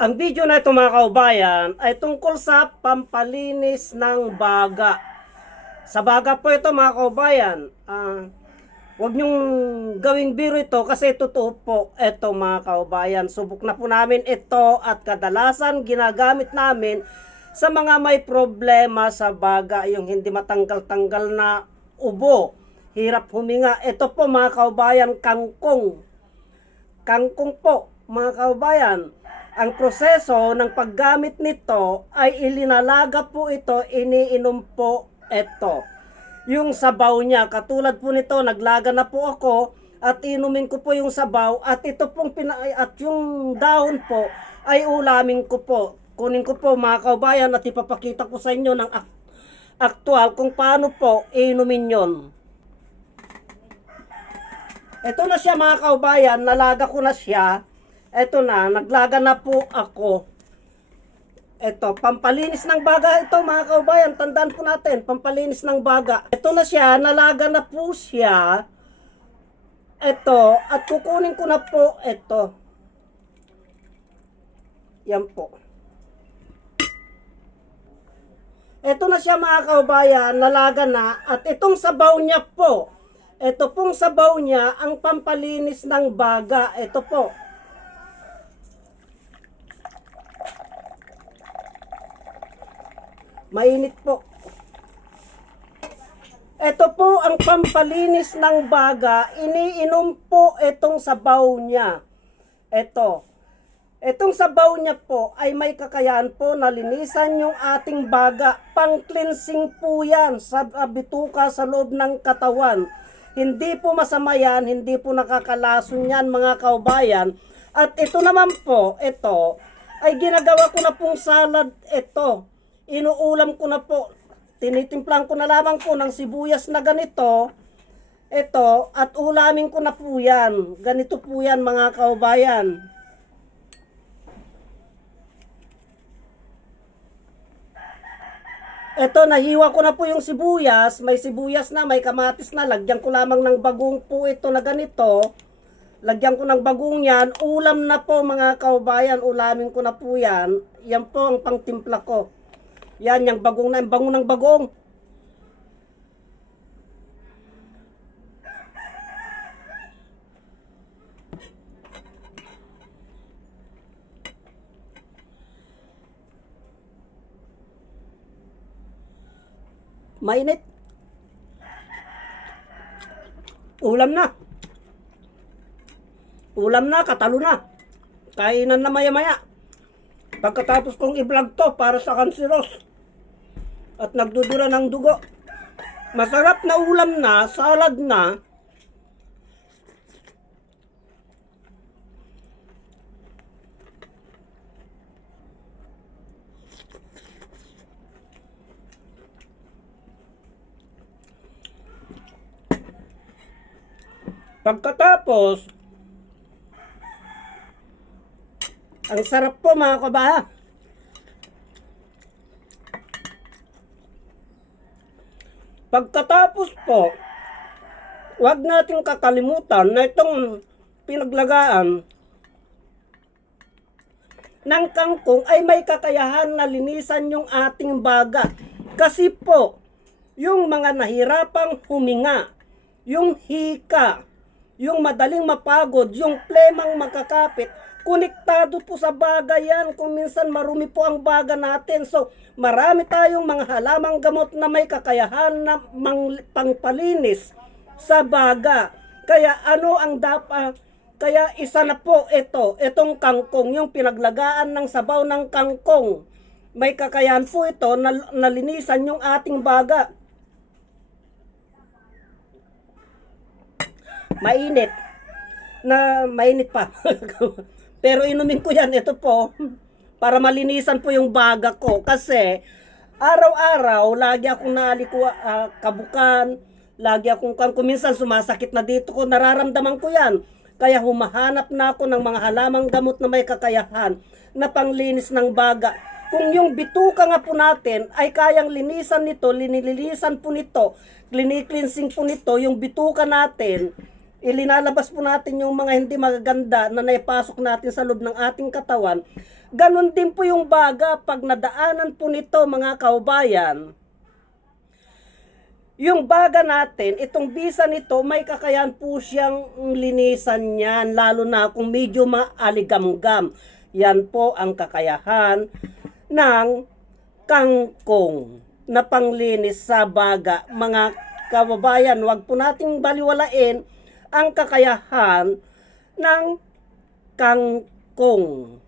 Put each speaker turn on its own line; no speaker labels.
Ang video na ito mga kaubayan ay tungkol sa pampalinis ng baga. Sa baga po ito mga kaubayan, ah, huwag niyong gawing biro ito kasi totoo po ito mga kaubayan. Subok na po namin ito at kadalasan ginagamit namin sa mga may problema sa baga, yung hindi matanggal-tanggal na ubo. Hirap huminga. Ito po mga kaubayan, kangkong. Kangkong po, mga kaubayan. Ang proseso ng paggamit nito ay ilinalaga po ito, iniinom po ito. Yung sabaw niya, katulad po nito, naglaga na po ako at inumin ko po yung sabaw at ito pong pina, at yung dahon po ay ulamin ko po. Kunin ko po mga kaubayan at ipapakita ko sa inyo ng ak- aktual kung paano po inumin yon. Ito na siya mga kaubayan, nalaga ko na siya. Ito na, naglaga na po ako. Ito, pampalinis ng baga ito mga kaubayan. Tandaan po natin, pampalinis ng baga. Ito na siya, nalaga na po siya. Ito, at kukunin ko na po ito. Yan po. Ito na siya mga kaubayan, nalaga na. At itong sabaw niya po, ito pong sabaw niya ang pampalinis ng baga. Ito po. Mainit po. Ito po ang pampalinis ng baga. Iniinom po itong sabaw niya. Ito. Itong sabaw niya po ay may kakayahan po na linisan yung ating baga. Pang-cleansing po yan sa ah, bituka sa loob ng katawan. Hindi po masama yan, hindi po nakakalason yan mga kaubayan. At ito naman po, ito, ay ginagawa ko na pong salad ito. Inuulam ko na po. Tinitimplang ko na lamang po ng sibuyas na ganito. Ito, at ulamin ko na po yan. Ganito po yan mga kaubayan. Ito, nahiwa ko na po yung sibuyas. May sibuyas na, may kamatis na. Lagyan ko lamang ng bagong po ito na ganito. Lagyan ko ng bagong yan. Ulam na po mga kaubayan. Ulamin ko na po yan. Yan po ang pangtimpla ko. Yan, yung bagong na. Yung bango ng bagong. Mainit. Ulam na. Ulam na, katalo na. Kainan na maya-maya. Pagkatapos kong i-vlog to para sa kansiros. At nagdudura ng dugo. Masarap na ulam na, salad na. Pagkatapos, ang sarap po mga kabaha. Pagkatapos po, wag nating kakalimutan na itong pinaglagaan ng kangkong ay may kakayahan na linisan yung ating baga. Kasi po, yung mga nahirapang huminga, yung hika, yung madaling mapagod, yung plemang makakapit, konektado po sa baga yan. Kung minsan marumi po ang baga natin. So, marami tayong mga halamang gamot na may kakayahan na mang, pangpalinis sa baga. Kaya ano ang dapat kaya isa na po ito, itong kangkong, yung pinaglagaan ng sabaw ng kangkong. May kakayahan po ito na nalinisan yung ating baga. Mainit. Na mainit pa. Pero inumin ko yan, ito po, para malinisan po yung baga ko. Kasi araw-araw, lagi akong naaliko, ah, kabukan, lagi akong kan, kuminsan sumasakit na dito ko, nararamdaman ko yan. Kaya humahanap na ako ng mga halamang gamot na may kakayahan na panglinis ng baga. Kung yung bituka nga po natin ay kayang linisan nito, linililisan po nito, clinicleansing po nito, yung bituka natin, ilinalabas po natin yung mga hindi magaganda na naipasok natin sa loob ng ating katawan, ganon din po yung baga pag nadaanan po nito mga kaubayan, yung baga natin, itong bisa nito, may kakayan po siyang linisan yan, lalo na kung medyo maaligamgam. Yan po ang kakayahan ng kangkong na panglinis sa baga. Mga kababayan, wag po nating baliwalain ang kakayahan ng kangkong.